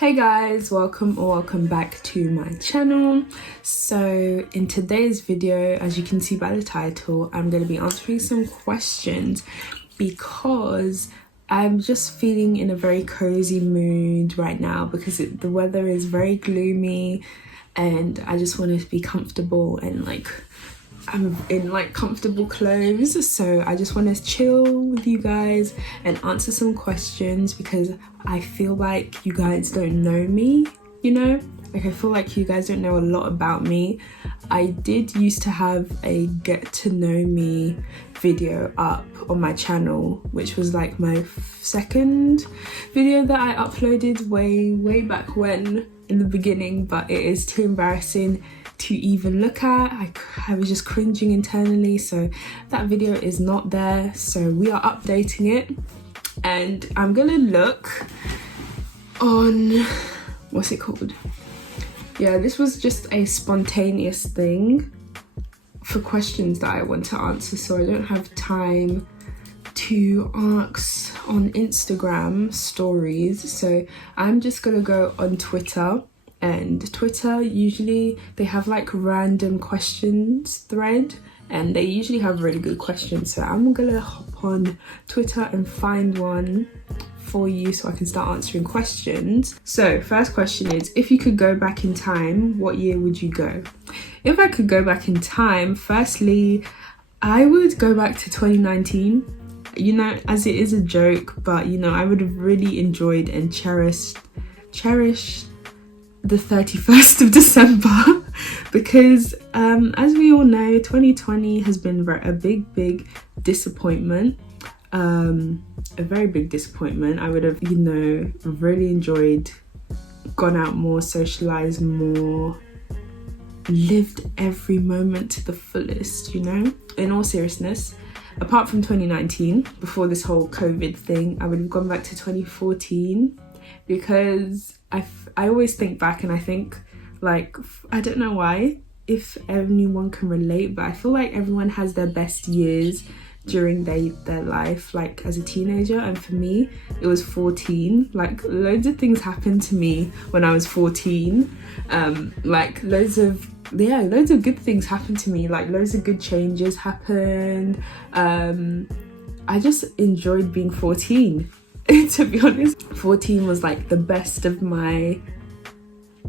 Hey guys, welcome back to my channel. So in today's video, as you can see by the title, I'm going to be answering some questions because I'm just feeling in a very cozy mood right now because the weather is very gloomy and I just want to be comfortable and I'm in comfortable clothes, so I just want to chill with you guys and answer some questions because I feel like you guys don't know me, I feel like you guys don't know a lot about me. I did used to have a get to know me video up on my channel, which was like my second video that I uploaded way back when in the beginning, but it is too embarrassing to even look at. I was just cringing internally, so that video is not there. So we are updating it and I'm gonna look on, what's it called? Yeah, this was just a spontaneous thing for questions that I want to answer, so I don't have time to ask on Instagram stories, so I'm just gonna go on Twitter. And Twitter, usually they have random questions thread and they usually have really good questions, so I'm gonna hop on Twitter and find one for you so I can start answering questions. So first question is, if you could go back in time, what year would you go? If I could go back in time, firstly I would go back to 2019, as it is a joke, but I would have really enjoyed and cherished the 31st of December because as we all know, 2020 has been a big disappointment, a very big disappointment. I would have really enjoyed, gone out more, socialized more, lived every moment to the fullest, in all seriousness. Apart from 2019, before this whole COVID thing, I would have gone back to 2014 because I always think back and I think I don't know why, if anyone can relate, but I feel like everyone has their best years during their life, as a teenager, and for me it was 14. Loads of things happened to me when I was 14, loads of good things happened to me, loads of good changes happened. I just enjoyed being 14. To be honest, 14 was the best of my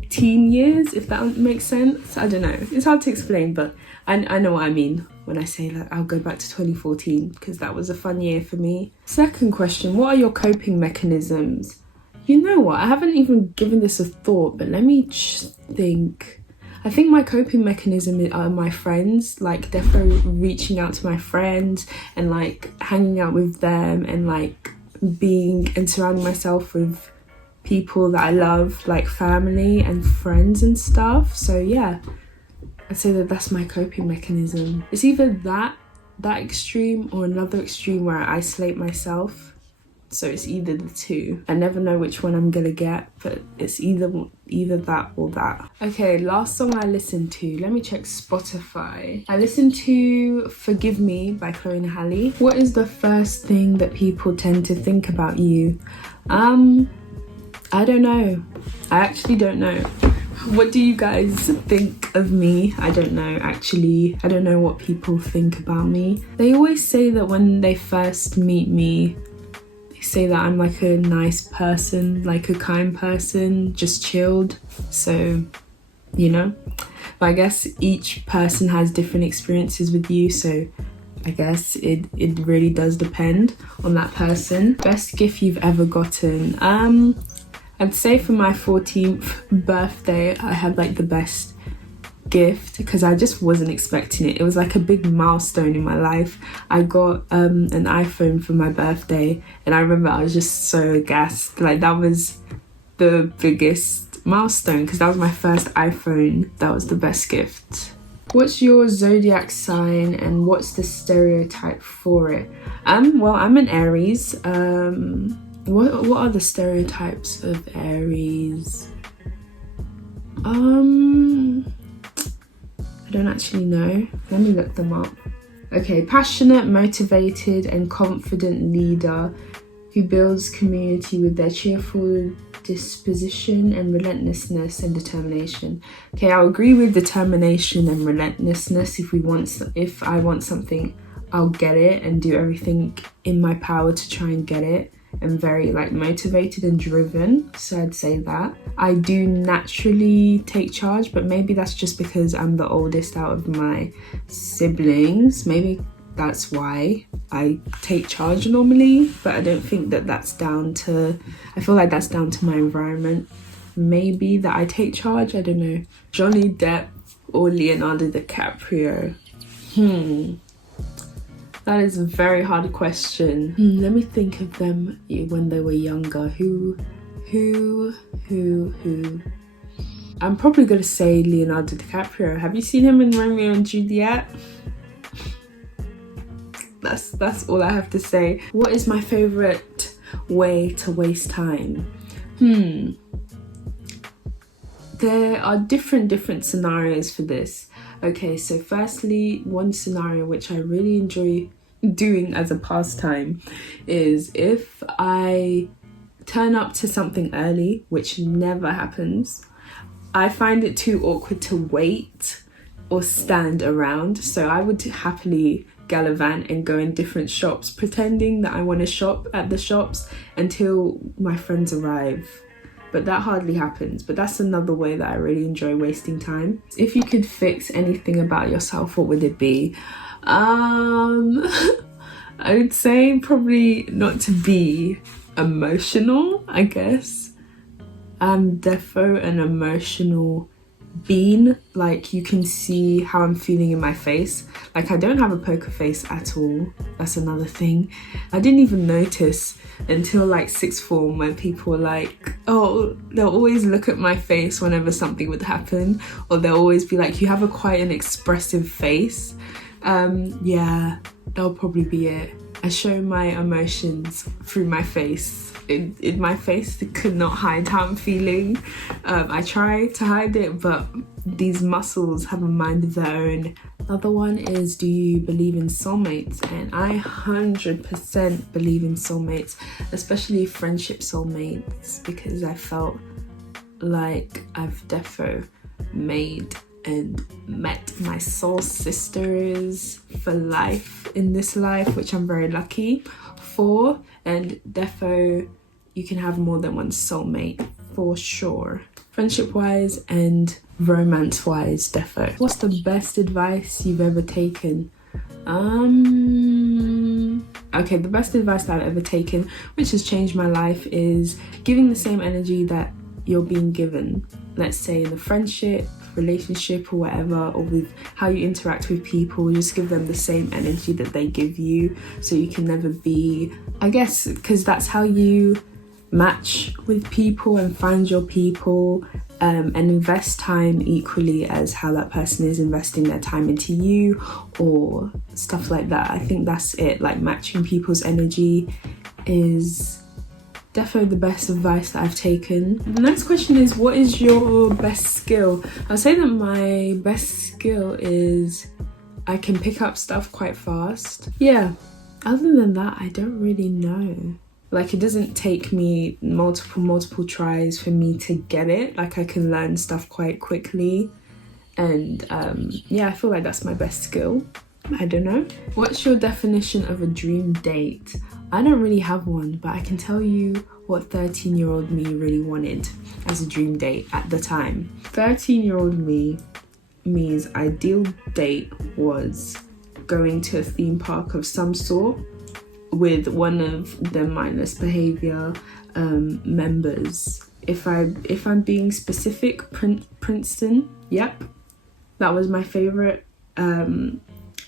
teen years, if that makes sense. I don't know, it's hard to explain, but I know what I mean when I say I'll go back to 2014 because that was a fun year for me. Second question, what are your coping mechanisms? You know what, I haven't even given this a thought, but let me think. I think my coping mechanism are my friends, definitely reaching out to my friends and hanging out with them and being and surrounding myself with people that I love, family and friends and stuff. So yeah, I'd say that's my coping mechanism. It's either that extreme or another extreme where I isolate myself. So it's either the two. I never know which one I'm gonna get, but it's either that or that. Okay, last song I listened to. Let me check Spotify. I listened to Forgive Me by Chloe and Halle. What is the first thing that people tend to think about you? I don't know. I actually don't know. What do you guys think of me? I don't know, actually. I don't know what people think about me. They always say that when they first meet me, say that I'm a nice person, a kind person, just chilled. So, but I guess each person has different experiences with you, so I guess it really does depend on that person. Best gift you've ever gotten? I'd say for my 14th birthday, I had the best gift because I just wasn't expecting it. It was a big milestone in my life. I got an iPhone for my birthday and I remember I was just so aghast. That was the biggest milestone because that was my first iPhone. That was the best gift. What's your zodiac sign and what's the stereotype for it? Well, I'm an Aries. What are the stereotypes of Aries? I don't actually know. Let me look them up. Okay, passionate, motivated and confident leader. who builds community with their cheerful disposition and relentlessness and determination. Okay, I'll agree with determination and relentlessness. If I want something, I'll get it and do everything in my power to try and get it. I'm very like motivated and driven, so I'd say that. I do naturally take charge, but maybe that's just because I'm the oldest out of my siblings. Maybe that's why I take charge normally, but I don't think that that's down to, I feel like that's down to my environment. Maybe that I take charge, I don't know. Johnny Depp or Leonardo DiCaprio? That is a very hard question. Let me think of them when they were younger. Who? I'm probably gonna say Leonardo DiCaprio. Have you seen him in Romeo and Juliet? That's all I have to say. What is my favorite way to waste time? There are different scenarios for this. Okay, so firstly, one scenario which I really enjoy doing as a pastime is if I turn up to something early, which never happens. I find it too awkward to wait or stand around, so I would happily gallivant and go in different shops, pretending that I want to shop at the shops until my friends arrive. But that hardly happens. But that's another way that I really enjoy wasting time. If you could fix anything about yourself, what would it be? I would say probably not to be emotional, I guess. I'm defo an emotional being. Like, you can see how I'm feeling in my face. Like, I don't have a poker face at all. That's another thing. I didn't even notice until like sixth form, when people were like, oh, they'll always look at my face whenever something would happen, or they'll always be like, you have quite an expressive face. Yeah, that'll probably be it. I show my emotions through my face. In my face, it could not hide how I'm feeling. I try to hide it, but these muscles have a mind of their own. Another one is, do you believe in soulmates? And I 100% believe in soulmates, especially friendship soulmates, because I felt like I've defo made and met my soul sisters for life in this life, which I'm very lucky for. And defo, you can have more than one soulmate for sure. Friendship wise and romance wise, defo. What's the best advice you've ever taken? Okay, the best advice that I've ever taken, which has changed my life, is giving the same energy that you're being given. Let's say in a friendship, relationship or whatever, or with how you interact with people, just give them the same energy that they give you, so you can never be, I guess, because that's how you match with people and find your people, and invest time equally as how that person is investing their time into you, or stuff like that. I think that's it. Like, matching people's energy is definitely the best advice that I've taken. The next question is, what is your best skill? I'll say that my best skill is I can pick up stuff quite fast. Yeah, other than that, I don't really know. Like, it doesn't take me multiple tries for me to get it. Like, I can learn stuff quite quickly. And yeah, I feel like that's my best skill. I don't know. What's your definition of a dream date? I don't really have one, but I can tell you what 13-year-old me really wanted as a dream date at the time. 13-year-old me's ideal date was going to a theme park of some sort with one of the mindless behavior members. If I'm being specific, Princeton. Yep, that was my favorite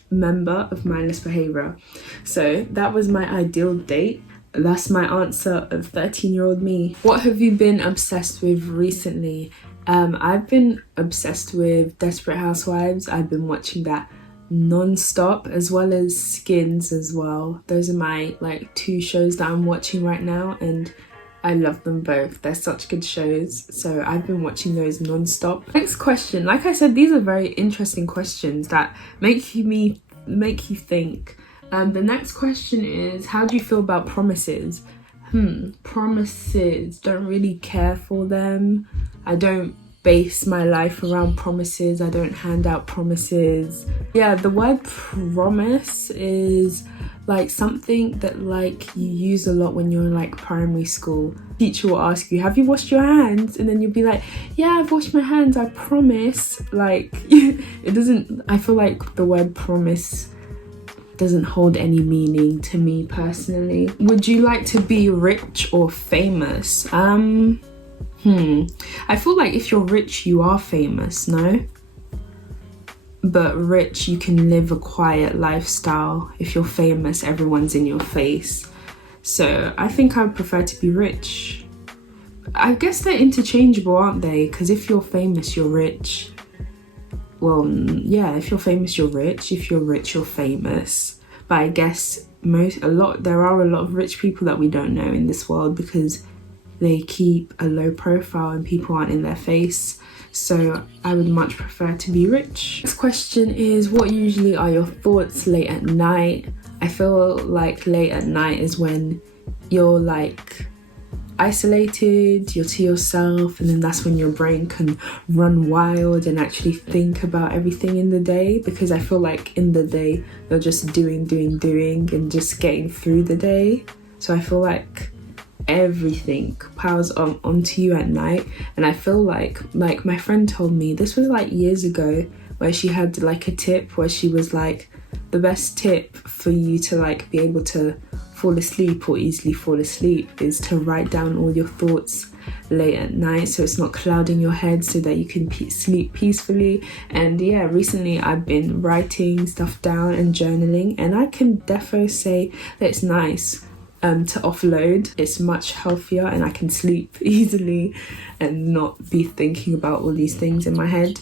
member of mindless behavior. So that was my ideal date. That's my answer of 13-year-old me. What have you been obsessed with recently? I've been obsessed with Desperate Housewives. I've been watching that non-stop, as well as Skins as well. Those are my like two shows that I'm watching right now, and I love them both. They're such good shows, so I've been watching those non-stop. Next question. Like I said, these are very interesting questions that make you think. The next question is, how do you feel about promises? Promises, don't really care for them. I don't base my life around promises. I don't hand out promises. Yeah, the word promise is like something that like you use a lot when you're in like primary school. Teacher will ask you, have you washed your hands? And then you'll be like, yeah, I've washed my hands, I promise. Like it doesn't, I feel like the word promise doesn't hold any meaning to me personally. Would you like to be rich or famous? I feel like if you're rich, you are famous, no? But rich, you can live a quiet lifestyle. If you're famous, everyone's in your face. So I think I would prefer to be rich. I guess they're interchangeable, aren't they? Because if you're famous, you're rich. Well, yeah, if you're famous, you're rich. If you're rich, you're famous. But I guess there are a lot of rich people that we don't know in this world because they keep a low profile and people aren't in their face. So I would much prefer to be rich. Next question is, what usually are your thoughts late at night? I feel like late at night is when you're like isolated, you're to yourself, and then that's when your brain can run wild and actually think about everything in the day, because I feel like in the day you're just doing and just getting through the day. So I feel like everything piles onto you at night. And I feel like my friend told me, this was like years ago, where she had like a tip where she was like, the best tip for you to like be able to fall asleep or easily fall asleep is to write down all your thoughts late at night, so it's not clouding your head, so that you can sleep peacefully. And yeah, recently I've been writing stuff down and journaling, and I can defo say that it's nice to offload. It's much healthier and I can sleep easily and not be thinking about all these things in my head.